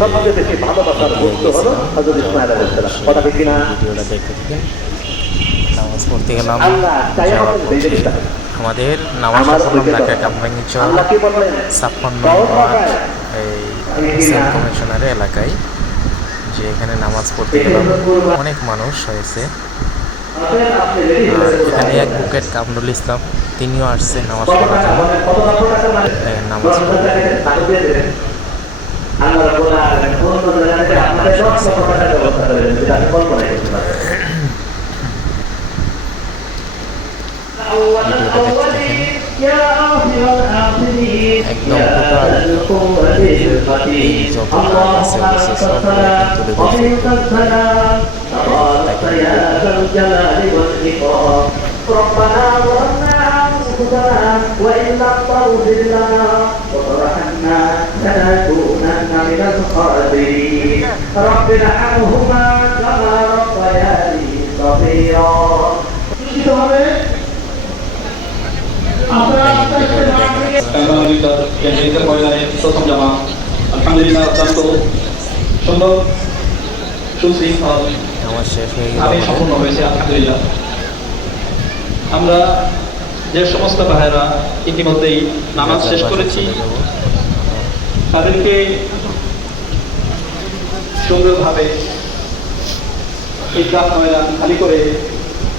সবচেয়ে বেশি ভালোবাসার বস্তু হলো হজরত ইসমাইল আলাইহিস কথা ঠিক কিনা? ভিডিওটা দেখতে থাকেন নামাজ পড়তে গেলাম। আমাদের নামাজ পড়লাম ঢাকা কামরাঙ্গি চর ছাপ্পান্ন? এই সেন্ট কমিশনারের এলাকায় যে এখানে নামাজ পড়তে গেলাম অনেক মানুষ হয়েছে আপনি ready আর হয়ে এখানে এক বুকেট কামরুল ইসলাম তিনিও আসছে নামাজ পড়ার জন্য? দেখেন নামাজ একদম এই যত কাজ আছে অবশ্যই সবগুলো একদম তুলে ধরছে ربنا ظلمنا أنفسنا وإن لم تغفر لنا وترحمنا لنكونن من الخاسرين رب ارحمهما كما ربياني صغيرا আলহামদুলিল্লাহ কেন্দ্রীয় ময়দানে প্রথম জামা আলহামদুলিল্লাহ অত্যন্ত সুন্দর সুশৃঙ্খল নামাজ শেষ হয়ে গেল সম্পূর্ণ হয়েছে আলহামদুলিল্লাহ। আমরা যে সমস্ত ভাইয়েরা ইতিমধ্যেই নামাজ শেষ করেছি তাদেরকে সুন্দরভাবে ঈদগাহ ময়দান খালি করে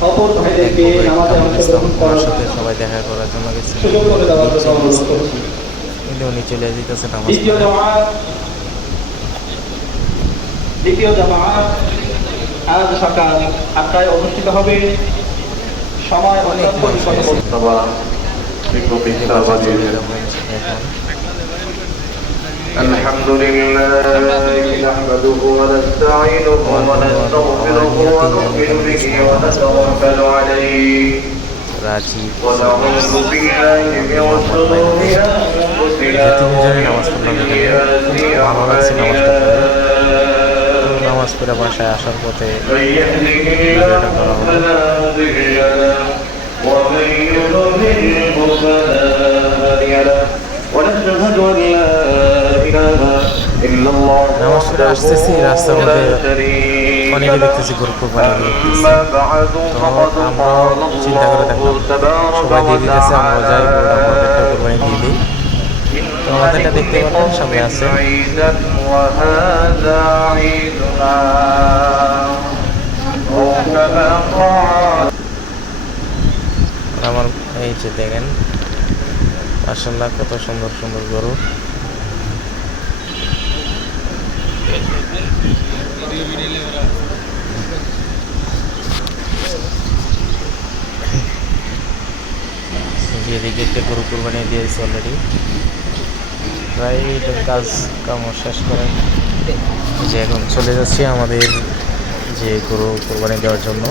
অপর ভাইদেরকে নামাজে অংশগ্রহণ করার সাথে সবাই দেখা করার জন্য গেছে। সুযোগ করে দেওয়ার জন্য অনুরোধ করছি। কিন্তু উনি চলে যেতেছে নামাজ দ্বিতীয়। জামাত দ্বিতীয় জামাত আজ সকাল আটটায় অনুষ্ঠিত হবে সময় অনেক অত্যন্ত মানুষ হয়েছে। নিকটবর্তী। এই বাসায় চলে যাবো এখন الحمد لله نحمده ونستعينه ونستغفره ونؤمن به ونتوكل عليه রাজীব ونعوذ بالله من شرور انفسنا তিনজনে নামাজ পড়লাম নামাজ পড়ে বাসায় আসার পথে ভিডিওটা করা নামাজ পড়ে আসতেছি, রাস্তার মধ্যে অনেকে দেখতেছি গ্রুপ বানিয়ে তো আমরাও চিন্তা করে দেখলাম, সবাই দিয়ে দিতেছে আমরা যাই আমাদেরটা কোরবানি দিয়ে দিই। তো আমাদেরটা দেখতে পাবেন সবাই আছে। দেখেন। মাসাল্লাহ কত সুন্দর সুন্দর গরু। যে দিকে একটা গরু কোরবানি দিয়েছে অলরেডি প্রায় এটার কাজ কাম শেষ করে যে এখন চলে যাচ্ছি আমাদের যে গরু কোরবানি দেওয়ার জন্য।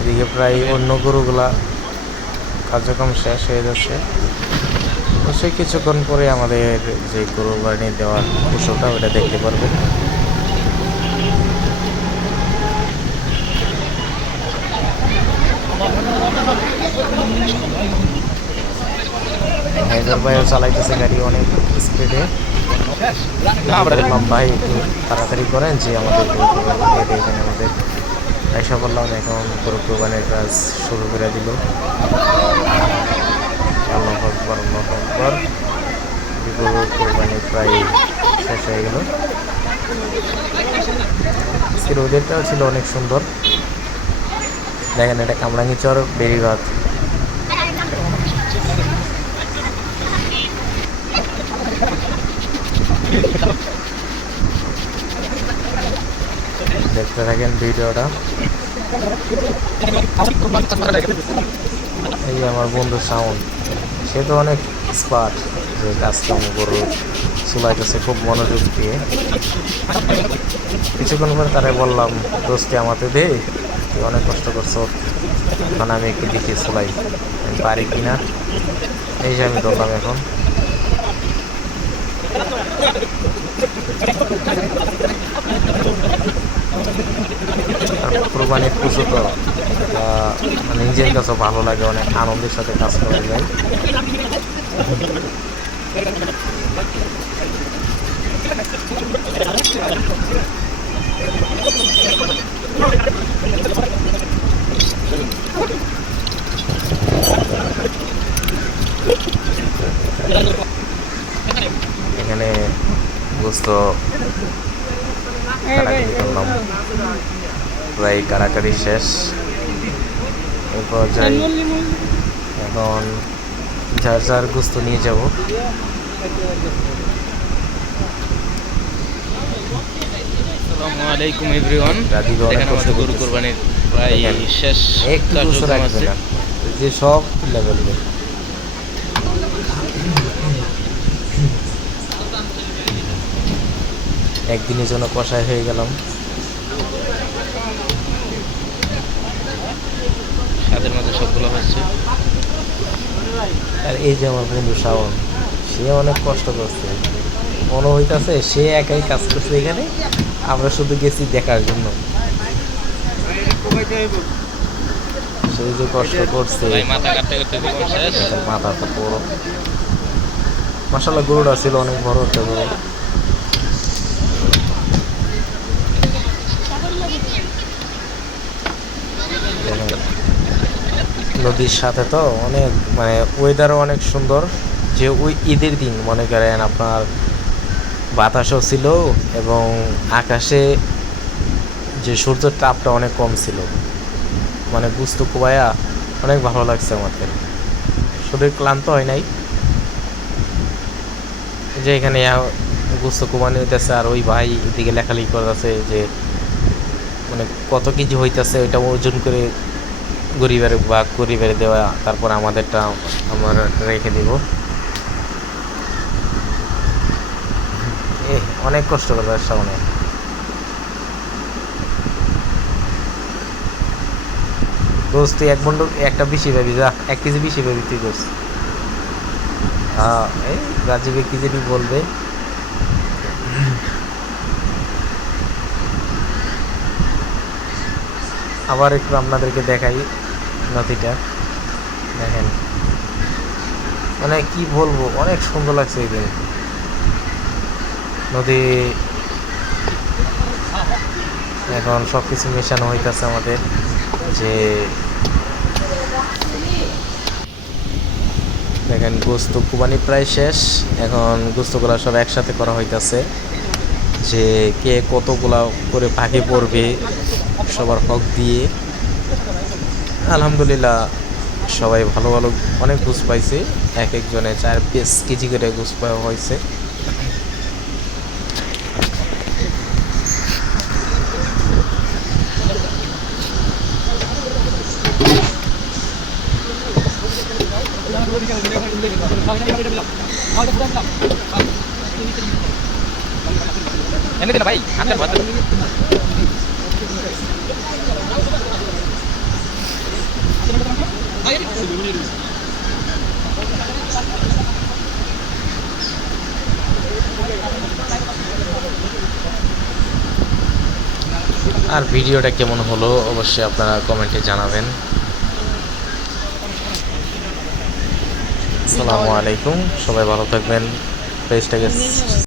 এদিকে প্রায় অন্য গরুগুলা কার্যক্রম শেষ হয়ে যাচ্ছে। অবশ্যই কিছুক্ষণ পরে আমাদের যে গরু বাড়ি দেওয়ার কৌশলটা, ওটা দেখতে পারবেন। হায়দার ভাইও চালাইতেছে গাড়ি অনেক স্পিডে বললাম ভাই একটু তাড়াতাড়ি করেন যে আমাদের এখানে আমাদের এসে বললাম এখন গরু কোরবানির কাজ শুরু করে দিল। আল্লাহ আকবর আল্লাহ আকবর। গরু কোরবানি প্রায় শেষ হয়ে গেল। আজকের ছিল অনেক সুন্দর। দেখেন এটা কামরাঙ্গি চর বেরিবাদ দেখতে থাকেন ভিডিওটা। এই আমার বন্ধু সাউন্ড সে তো অনেক স্পার্ট যে কাজকাম গরু চুলাইতেছে খুব মনোযোগ দিয়ে। কিছুক্ষণ পরে তারা বললাম দোষটি আমাকে দে অনেক কষ্ট করছ। এখন আমি একটু দেখি চলাই পারি কিনা? এই যে আমি ধরলাম এখন। কোরবানির পুজো তো মানে নিজের কাছে ভালো লাগে, অনেক আনন্দের সাথে কাজ করা যায়। এখানে গোস্ত কাটাকাটি করলাম প্রায় কারাকারি শেষ এরপর যাই এখন যার যার গোস্ত নিয়ে যাব। আসসালামু আলাইকুম এভরিওয়ান দেখেন আমাদের গরু। কোরবানির প্রায় শেষ একটু যে সব তুলে একদিনের জন্য কষায় হয়ে গেলাম। স্বাদের মাঝে সবগুলো হচ্ছে। আর এই যে আমার বন্ধু শাওন সে অনেক কষ্ট করছে। মনে হইতাছে সে একাই কাজ করছে এখানে আমরা শুধু গেছি দেখার জন্য। সে যে কষ্ট করছে মাথাটা বড় মাসাল্লাহ গরুটা ছিল অনেক বড় একটা গরু দেখেন, নদীর সাথে তো অনেক মানে ওয়েদারও অনেক সুন্দর। যে ওই ঈদের দিন, মনে করেন আপনার বাতাসও ছিল এবং আকাশে যে সূর্যের তাপটা অনেক কম ছিল। মানে বুঝতে কুবায়া অনেক ভালো লাগছে আমাদের শরীর ক্লান্ত হয় নাই। যে এখানে গুস্ত কুমানি হইতেছে আর ওই ভাই এদিকে লেখালেখি করতেছে যে মানে কত কেজি হইতেছে ওইটা ওজন করে গরিবের বা গরিবের দেওয়া, তারপর আমাদেরটা আমরা রেখে দিব। অনেক কষ্ট করে ব্যবসা অনেক দোস্ত, তুই এক বন্ডল একটা বেশি পাবি, যা, এক কেজি বেশি পাবি তুই হ্যাঁ এই রাজীবে কি জানি বলবে। আবার একটু আপনাদেরকে দেখাই। নদীটা। দেখেন। মানে কি বলব, অনেক সুন্দর লাগছে এই দিন নদী এখন সব কিছু মেশানো হইতেছে আমাদের, যে দেখেন গোস্ত কুরবানি প্রায় শেষ। এখন গোস্তগুলা সব একসাথে করা হইতাছে, যে কে কতগুলা করে পাখি পড়বে, সবার হক দিয়ে। আলহামদুলিল্লাহ, সবাই ভালো ভালো অনেক ঘুষ পাইছে। এক একজনে চার পিস কেজি করে ঘুষ পাওয়া হয়েছে। ভাই, হাতের ভাত আর ভিডিওটা কেমন হলো অবশ্যই আপনারা কমেন্টে জানাবেন। আসসালামু আলাইকুম সবাই ভালো থাকবেন। পেজটাকে